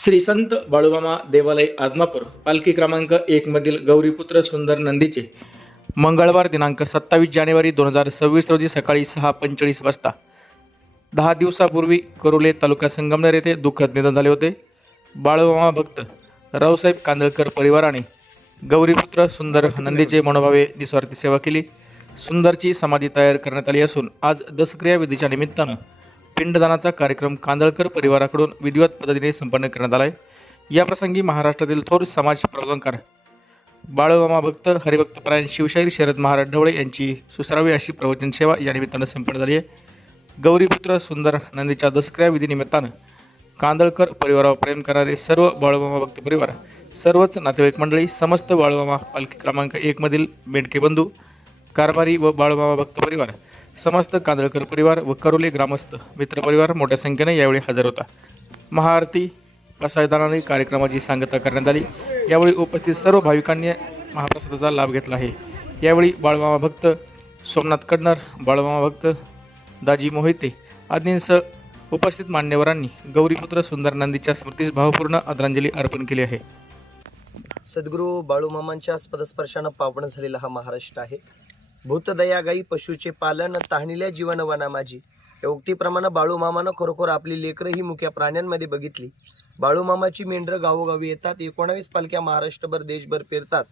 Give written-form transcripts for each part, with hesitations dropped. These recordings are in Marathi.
श्री संत बाळूमामा देवालय आदमापूर पालखी क्रमांक 1 मधील गौरीपुत्र सुंदर नंदीचे मंगळवार दिनांक 27 जानेवारी 2026 रोजी सकाळी 6:45 वाजता 10 दिवसापूर्वी करोले तालुका संगमनेर येथे दुःखद निधन झाले होते. बाळूमामा भक्त रावसाहेब कांदळकर परिवाराने गौरीपुत्र सुंदर नंदीचे मनोभावे निस्वार्थी सेवा केली. सुंदरची समाधी तयार करण्यात आली असून आज दशक्रिया विधीच्या निमित्तानं पिंडदानाचा कार्यक्रम कांदळकर परिवाराकडून विधिवत पद्धतीने संपन्न करण्यात आला आहे. याप्रसंगी महाराष्ट्रातील थोर समाज प्रबोधनकार बाळूमामा भक्त हरिभक्तपरायण शिवशाहीर शरद महाराज ढवळे यांची सुसरावी अशी प्रवचन सेवा या निमित्तानं संपन्न झाली आहे. गौरीपुत्र सुंदर नंदीच्या दशक्रिया विधीनिमित्तानं कांदळकर परिवारावर प्रेम करणारे सर्व बाळूमामा भक्त परिवार, सर्वच नातेवाईक मंडळी, समस्त बाळूमामा पालखी क्रमांक 1 मधील मेंढके बंधू, कारभारी व बाळूमामा भक्त परिवार, समस्त कांदळकर परिवार व करोले ग्रामस्थ मित्रपरिवार मोठ्या संख्येने यावेळी हजर होता. महाआरती प्रसादानाने कार्यक्रमाची सांगता करण्यात आली. यावेळी उपस्थित सर्व भाविकांनी महाप्रसादाचा लाभ घेतला आहे. यावेळी बाळूमामा भक्त सोमनाथ कडनर, बाळूमामा भक्त दाजी मोहिते आदींसह उपस्थित मान्यवरांनी गौरीपुत्र सुंदर नंदीच्या स्मृतीस भावपूर्ण आदरांजली अर्पण केली आहे. सद्गुरू बाळूमामांच्या पदस्पर्शानं पावन झालेला हा महाराष्ट्र आहे. भूतदया गाई पशुचे पालन, ताहणील्या जीवन वना माझी. या उक्तीप्रमाणे बाळूमामानं खरोखर आपली लेकरं ही मुख्या प्राण्यांमध्ये बघितली. बाळूमामाची मेंढरं गावोगावी येतात. 19 पालख्या महाराष्ट्रभर देशभर फिरतात.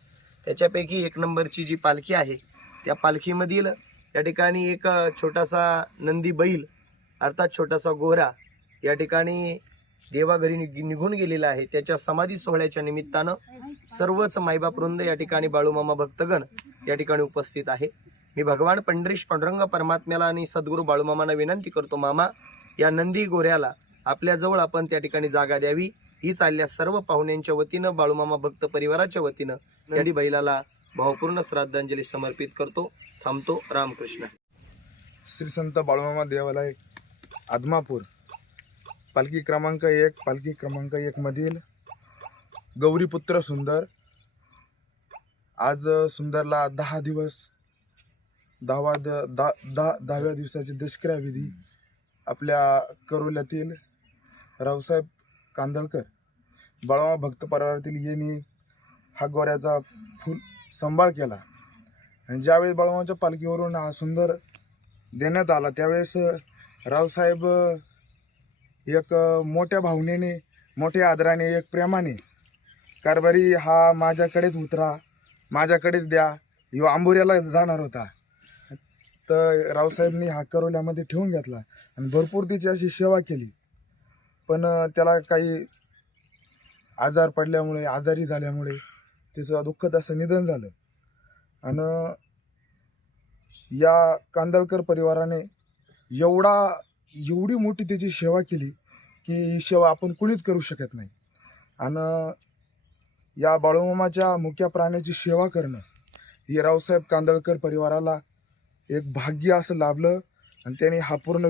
त्याच्यापैकी 1 नंबरची जी पालखी आहे त्या पालखीमधील या ठिकाणी एक छोटासा नंदी बैल अर्थात छोटासा गोरा या ठिकाणी देवाघरी निघून गेलेला आहे. त्याच्या समाधी सोहळ्याच्या निमित्तानं सर्वच मायबापवृंद या ठिकाणी बाळूमामा भक्तगण या ठिकाणी उपस्थित आहे. मी भगवान पंढरीश पांडुरंग परमात्म्याला आणि सद्गुरू बाळूमामांना विनंती करतो, मामा या नंदी गोऱ्याला आपल्याजवळ आपण त्या ठिकाणी जागा द्यावी. ही चालल्या सर्व पाहुण्यांच्या वतीनं बाळूमामा भक्त परिवाराच्या वतीनं नंदी बैलाला भावपूर्ण श्रद्धांजली समर्पित करतो. थांबतो. रामकृष्ण. श्री संत बाळूमामा देवालय आदमापूर पालखी क्रमांक 1 मधील गौरीपुत्र सुंदर. आज सुंदरला 10 दिवस 10व्या दिवसाची दशक्रिया विधी आपल्या करोल्यातील रावसाहेब कांदळकर बाळूमामा भक्त परिवारातील यांनी हा गोऱ्याचा फुल सांभाळ केला. आणि ज्यावेळेस बाळूमामाच्या पालखीवरून हा सुंदर देण्यात आला त्यावेळेस रावसाहेब एक मोठ्या भावनेने, मोठ्या आदराने, एक प्रेमाने, कारभारी हा माझ्याकडेच उतरा, माझ्याकडेच द्या, ह्यो आंबोऱ्याला जाणार होता. तर रावसाहेबनी हा करोल्यामध्ये ठेवून घेतला आणि भरपूर त्याची अशी सेवा केली. पण त्याला काही आजार पडल्यामुळे, आजारी झाल्यामुळे त्याचं दुःखद असं निधन झालं. आणि या कांदळकर परिवाराने एवढी मोठी त्याची सेवा केली की ही सेवा आपण कुणीच करू शकत नाही. आणि या बाळूमामाच्या मुख्य प्राण्याची सेवा करणं ही रावसाहेब कांदळकर परिवाराला एक भाग्य असं लाभलं. आणि त्याने हा पूर्ण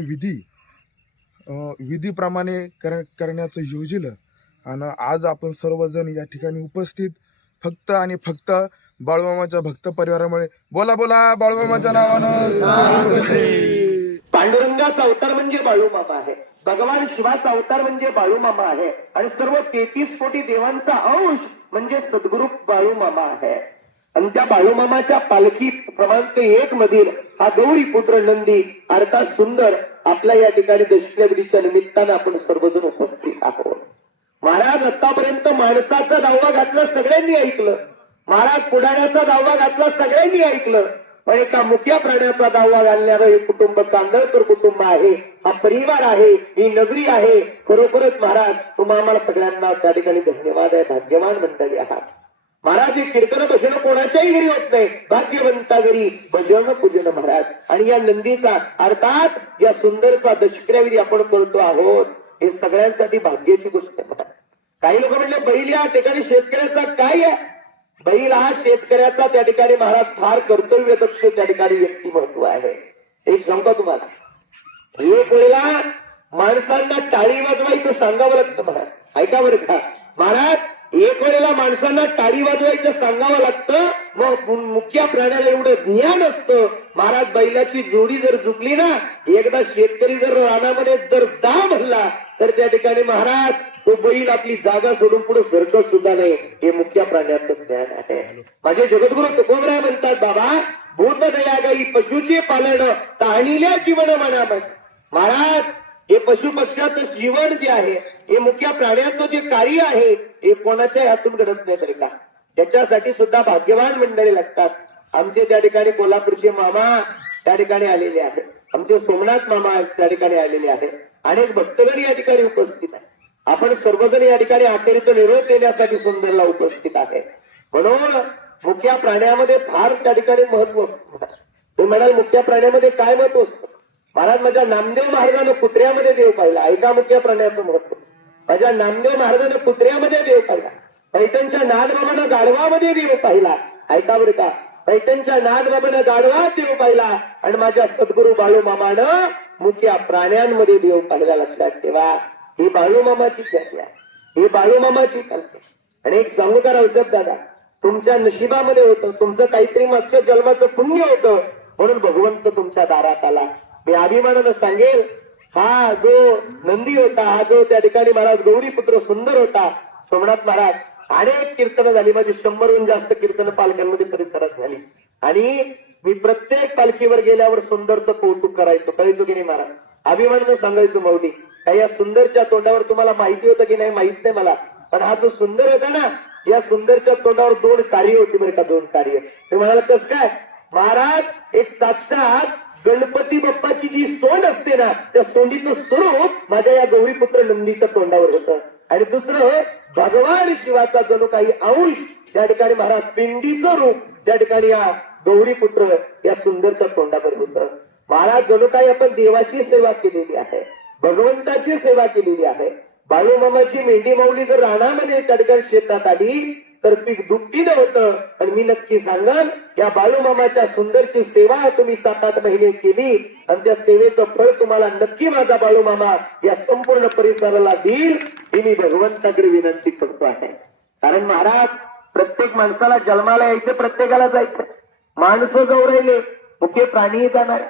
विधीप्रमाणे करण्याचं योजिलं. आणि आज आपण सर्वजण या ठिकाणी उपस्थित फक्त आणि फक्त बाळूमामाच्या भक्त परिवारामुळे. बोला बोला बाळूमामाच्या नावानं. पांडुरंगाचा अवतार म्हणजे बाळूमामा आहे. भगवान शिवाचा अवतार म्हणजे बाळूमामा आहे. आणि सर्व 33 कोटी देवांचा अंश म्हणजे सद्गुरू बाळूमामा आहे. आणि त्या बाळूमामाच्या पालखी क्रमांक 1 मधील हा गौरीपुत्र नंदी अर्थात सुंदर आपल्या या ठिकाणी दशक्रिया विधीच्या निमित्तानं आपण सर्वजण उपस्थित आहोत. महाराज आतापर्यंत माणसाचा दावा घातला सगळ्यांनी ऐकलं. महाराज पुढाऱ्याचा दावा घातला सगळ्यांनी ऐकलं. पण एका मुख्य प्राण्याचा दावा घालणारं हे कुटुंब कांदळकर कुटुंब आहे. हा परिवार आहे, ही नगरी आहे. खरोखरच महाराज तुम्हा आम्हाला सगळ्यांना त्या ठिकाणी धन्यवाद आहे. भाग्यवान मंडळी आहात. महाराज हे कीर्तन भजन कोणाच्याही घरी होत नाही. भाग्यवंता घरी भजन पूजन महाराज. आणि या नंदीचा अर्थात या सुंदरचा दशक्रिया विधी आपण करतो आहोत. हे सगळ्यांसाठी भाग्याची गोष्ट आहे. काही लोक म्हणले बैल या ठिकाणी शेतकऱ्याचा काय आहे. बैल हा शेतकऱ्याचा त्या ठिकाणी महाराज फार कर्तव्यदक्ष त्या ठिकाणी व्यक्तिमत्व आहे. एक सांगतो तुम्हाला, एक वेळेला माणसांना टाळी वाजवायचं सांगावं लागतं महाराज. ऐका बरं का महाराज, एक वेळेला माणसांना टाळी वाजवायचं सांगावं लागतं. मग मुख्य प्राण्याला एवढं ज्ञान असतं महाराज. बैलाची जोडी जर चुकली ना, एकदा शेतकरी जर रानामध्ये जर दा म्हणला तर त्या ठिकाणी महाराज तो बैल आपली जागा सोडून पुढे सरकत सुद्धा नाही, हे मुख्य प्राण्याचं ज्ञान आहे. माझे जगद्गुरु तुकोबराय म्हणतात, बाबा भूत दया गाई पशुचे पालन ताणिल्या जीवन म्हणावं. महाराज, हे पशु पक्ष्याचं जीवन जे आहे, हे मुख्य प्राण्याचं जे कार्य आहे, हे कोणाच्या हातून घडत नाही बरं का. त्याच्यासाठी सुद्धा भाग्यवान मंडळी लागतात. आमचे त्या ठिकाणी कोल्हापूरचे मामा त्या ठिकाणी आलेले आहेत, आमचे सोमनाथ मामा त्या ठिकाणी आलेले आहेत, अनेक भक्तगण या ठिकाणी उपस्थित आहे. आपण सर्वजण या ठिकाणी अखेरीचा निरोप देण्यासाठी सुंदरला उपस्थित आहे. म्हणून मुख्य प्राण्यामध्ये फार त्या ठिकाणी महत्व असतं. तुम्ही म्हणाल मुख्य प्राण्यामध्ये काय महत्व असतं? महाराज, माझ्या नामदेव महाराजांना कुत्र्यामध्ये देव पाहिला. ऐका मुख्य प्राण्याचं महत्व. माझ्या नामदेव महाराजांना कुत्र्यामध्ये देव पाहिला. पैठणच्या नाथबाबांना गाढवामध्ये देव पाहिला. ऐका बरं का, पैठणच्या नाथबाबांना गाढवात देव पाहिला आणि माझ्या सद्गुरू बाळूमामानं मुख्य प्राण्यांमध्ये देव पाहिला. लक्षात ठेवा, ही बाळूमामाची ख्याती आहे, ही बाळूमामाची ख्याती. आणि एक सांगू का रावसाहेब दादा, तुमच्या नशिबामध्ये होतं, तुमचं काहीतरी मागच्या जन्माचं पुण्य होतं, म्हणून भगवंत तुमच्या दारात आला. मी अभिमानानं सांगेल, हा जो नंदी होता, हा जो त्या ठिकाणी महाराज गौरीपुत्र सुंदर होता, सोमनाथ महाराज, अनेक कीर्तनं झाली. माझी 100हून जास्त कीर्तनं पालख्यांमध्ये परिसरात झाली. आणि मी प्रत्येक पालखीवर गेल्यावर सुंदरचं कौतुक करायचो, कळायचो की नाही महाराज. अभिमानानं सांगायचो, माऊली काही या सुंदरच्या तोंडावर तुम्हाला माहिती होतं की नाही माहित नाही मला, पण हा जो सुंदर होता ना, या सुंदरच्या तोंडावर 2 कार्य होती बरं का, 2 कार्य. ते म्हणाल कस काय महाराज, एक साक्षात गणपती बाप्पाची जी सोंड असते ना, त्या सोंडीचं स्वरूप माझ्या या गौरीपुत्र नंदीच्या तोंडावर होतं. आणि दुसरं, भगवान शिवाचा जणू काही अंश त्या ठिकाणी महाराज पिंडीचं रूप त्या ठिकाणी या गौरीपुत्र या सुंदरच्या तोंडावर होतं. महाराज, जणू काही आपण देवाची सेवा केलेली आहे, भगवंताची सेवा केलेली आहे. बाळूमामाची मेंढी माऊली जर रानामध्ये त्या ठिकाणी शेतात आली तर पीक दुपटीनं होतं. आणि मी नक्की सांगाल, या बाळूमामाच्या सुंदरची सेवा तुम्ही 7-8 महिने केली आणि त्या सेवेचं फळ तुम्हाला नक्की माझा बाळूमामा या संपूर्ण परिसराला देईल, ही मी भगवंताकडे विनंती करतो आहे. कारण महाराज, प्रत्येक माणसाला जन्माला यायचं, प्रत्येकाला जायचं. माणसं जाऊ राहिले, मुख्य प्राणीही जाणार.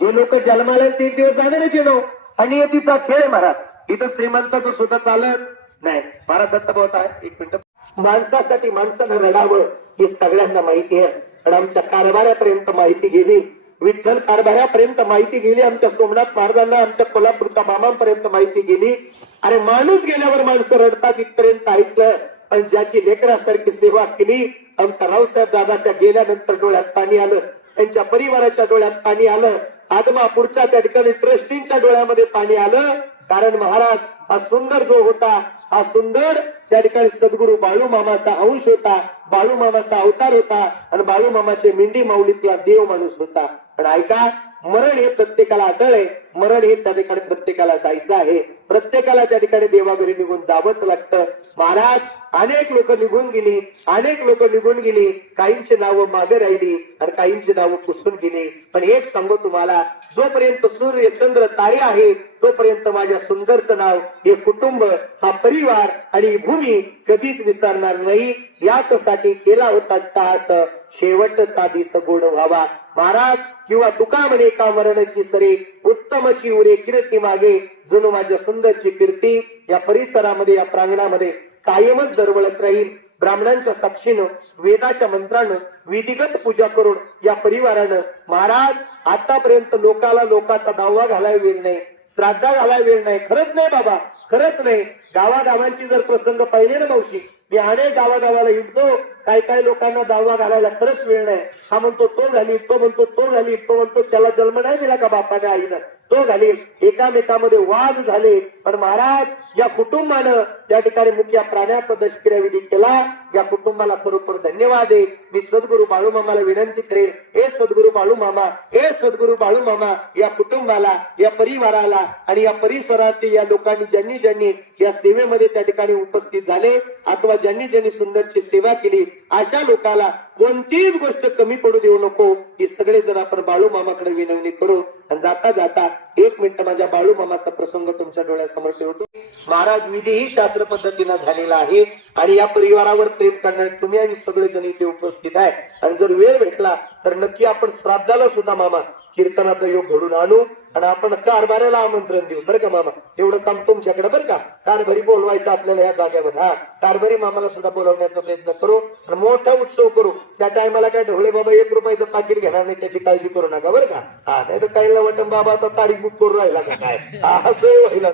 जे लोक जन्माला ते दिवस जाणारच येणं, आणि तिचा खेळ महाराज. इथं श्रीमंताचं सुद्धा चालत नाही. महाराज दत्तभाऊ, एक मिनिट. माणसासाठी माणसानं रडावं हे सगळ्यांना माहिती आहे, पण आमच्या कारभारापर्यंत माहिती गेली, विठ्ठल कारभारापर्यंत माहिती गेली, आमच्या सोमनाथ महाराजांना, आमच्या कोल्हापूरच्या मामांपर्यंत माहिती गेली. अरे माणूस गेल्यावर माणसं रडतात इथपर्यंत ऐकलं. पण ज्याची लेकरासारखी सेवा केली, आमच्या रावसाहेब दादाच्या गेल्यानंतर डोळ्यात पाणी आलं, त्यांच्या परिवाराच्या डोळ्यात पाणी आलं, आदमापूरच्या त्या ठिकाणी ट्रस्टींच्या डोळ्यामध्ये पाणी आलं. कारण महाराज, हा सुंदर जो होता, हा सुंदर त्या ठिकाणी सद्गुरू बाळूमामाचा अंश होता, बाळूमामाचा अवतार होता, आणि बाळूमामाचे मेंढी माऊलीतला देव माणूस होता. पण ऐका, मरण हे प्रत्येकाला अटळ आहे, मरण हे त्या ठिकाणी प्रत्येकाला जायचं आहे, प्रत्येकाला त्या ठिकाणी देवाघरी निघून जावंच लागतं. महाराज, अनेक लोक निघून गेली, अनेक लोक निघून गेली, काहींची नावं मागे राहिली आणि काहींची नावं पुसून गेली. पण एक सांगू तुम्हाला, जोपर्यंत सूर्य चंद्र तारे आहे तोपर्यंत माझ्या सुंदरचं नाव, हे कुटुंब, हा परिवार आणि ही भूमी कधीच विसरणार नाही. याचसाठी केला होता टास, शेवटचा दिस गोड व्हावा. महाराज, किंवा तुका म्हणे का मरणाची सरे, उत्तमची उरे कीर्ती मागे. जणू माझ्या सुंदरची कीर्ती या परिसरामध्ये, या प्रांगणामध्ये कायमच दरवळत राहील. ब्राह्मणांच्या साक्षीनं, वेदाच्या मंत्रानं, विधिगत पूजा करून या परिवारानं महाराज आतापर्यंत लोकाचा दावा घालायला वेळ नाही, श्राद्धा घालायला वेळ नाही. खरंच नाही बाबा, खरंच नाही. गावागावांची जर प्रसंग पाहिले ना मावशी, मी अनेक गावागावाला हिंडतो, काही लोकांना दावा घालायला खरंच वेळ नाही. हा म्हणतो तो घाली, तो म्हणतो तो घाली, तो म्हणतो त्याला जन्म नाही दिला का बापाने आईनं, तो घालील. एकामेकामध्ये वाद झाले. पण महाराज, या कुटुंबानं त्या ठिकाणी मुख्य प्राण्याचा दशक्रियाविधी केला. या कुटुंबाला खरोखर धन्यवाद आहे. मी सद्गुरू बाळूमामाला विनंती करेन, हे सद्गुरू बाळूमामा, हे सद्गुरू बाळूमामा, या कुटुंबाला, या परिवाराला आणि या परिसरातील या लोकांनी ज्यांनी या सेवेमध्ये त्या ठिकाणी उपस्थित झाले, अथवा ज्यांनी सुंदरची सेवा केली, अशा लोकांना कोणतीच गोष्ट कमी पडू देऊ नको. ही सगळे जण आपण बाळूमामाकडे विनवणी करू. आणि जाता जाता एक मिनिट माझ्या बाळू मामाचा प्रसंग तुमच्या डोळ्यासमोर ठेवतो. महाराज विधीही शास्त्र पद्धतीनं झालेला आहे आणि या परिवारावर प्रेम करणारे तुम्ही आणि सगळेजण इथे उपस्थित आहे. आणि जर वेळ भेटला तर नक्की आपण श्राद्धाला सुद्धा मामा कीर्तनाचा योग घडून आणू आणि आपण कारभाराला आमंत्रण देऊ बरं का मामा. एवढं काम तुमच्याकडे बरं का. कारभारी बोलवायचं आपल्याला या जागेवर. हा, कारभारी मामाला सुद्धा बोलवण्याचा प्रयत्न करू आणि मोठा उत्सव करू. त्या टायमाला काय ढोळे बाबा 1 रुपयाचं पाकिट घेणार नाही, त्याची काळजी करू नका बरं का. हा, नाही तर काही वाटण बाबा आता तारीख बुक करू राहिला का काय. हा, असं व्हायला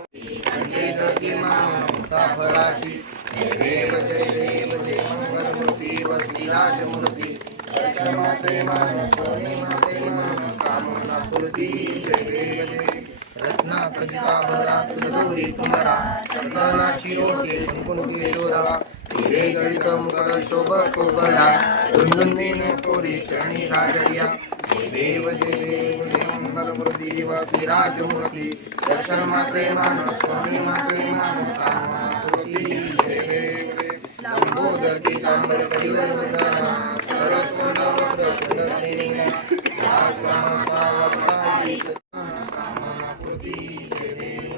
फळाची देव जय देव जय मंगलमूर्ती वसली राजमूर्ती दर्शना प्रेमान सोनेमा प्रेमान कामना पूर्ती जय देव जय रत्ना खजिताभरा गौरी कुमारा चंदनाची ओटी कुंकुम किशोरा हिरे गणित मुख शोभ कोबरा झुंझुंदीने पोरी चरणी राजरिया देव जय देव जय मंगलमूर्ती वसली राजमूर्ती दर्शन मात्रे मान सोनी मात्रे मान कामना पूर्ती जय देव जय लंबोदर पीतांबर परिवर वंदना सरस्वत वक्र कुंडलिनी आश्रमाचा वक्राई कामना पूर्ती जय देव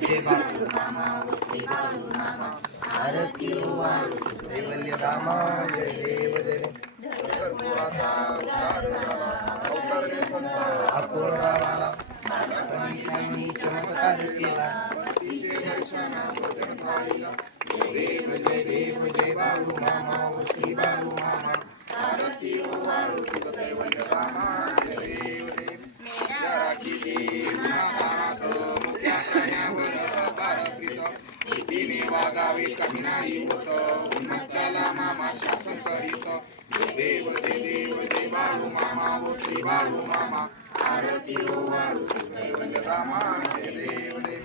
जय बाळू मामा वस्ती बाळू मामा आरती वाळू दैवल्य धामा जय देव जय चमत्कार केला देव जय देव जय बाळू मामा वस्ती बाळू मामा आरती वाळू दैवल्य धामा जय देव जय राखी देव नाथ मुक्या प्राण्यावर पारपित नीतीने वागावे कमी नाही होत उन्नताला मामा शासन करीत देव जय बाळू मामा वस्ती बाळू मामा आरती वाळू दैवल्य धामा जय देव जय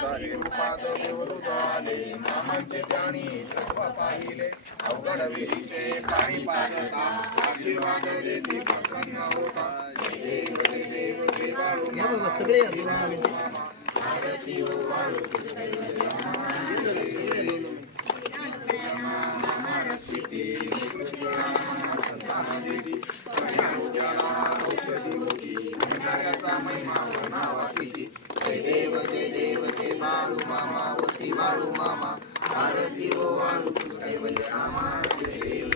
सारी रूपात देवदूत आले मामांचे प्राणी सर्व पाहिले अवघड विधीचे पाणी पाजता आशीर्वाद देते प्रसन्न होता देव जय बाळू मामा सगळे आरती वाळू दैवल्य धामा जय देव मामा रक्षिते संतान देवी औषधी होती कार्याचा महिमा वर्णावा किती जय देव जय बाळू मामा वस्ती बाळू मामा आरती वाळू दैवल्य धामा जय देव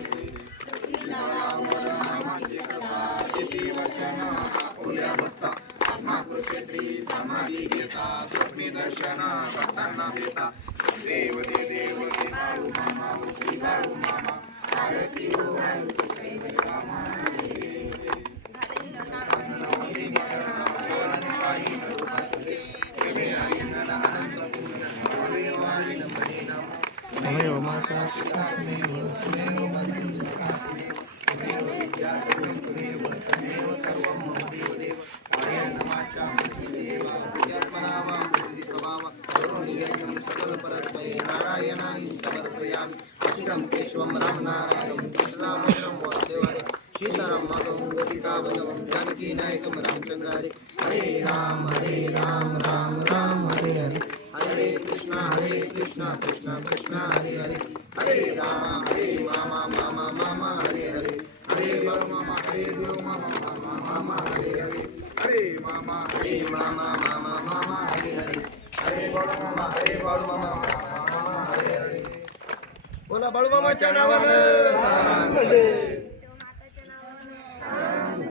ओल्या भक्ता आत्मापूर क्षेत्री समाधी घेता स्वप्नी दर्शना भक्तांना देता देव जय बाळू मामा वस्ती बाळू मामा आरती वाळू दैवल्य धामा जय देव नारायणाय समर्पयामि अचिरं केशवं रामनारायणं कृष्णावरणं वासुदेवाय सीताराम माधवं गोपिकावल्लभं जानकी नायकं रामचंद्रारे हरे राम राम राम हरे हरे हरे कृष्णा कृष्णा कृष्णा हरे हरे हरे राम मामा हरे हरे हरे बाळू मामा हरे गुरु मामा हरे हरे हरे मामा हरे हरे हरे बाळू मामा हरे हरे बोला बाळू मामाच्या नावानं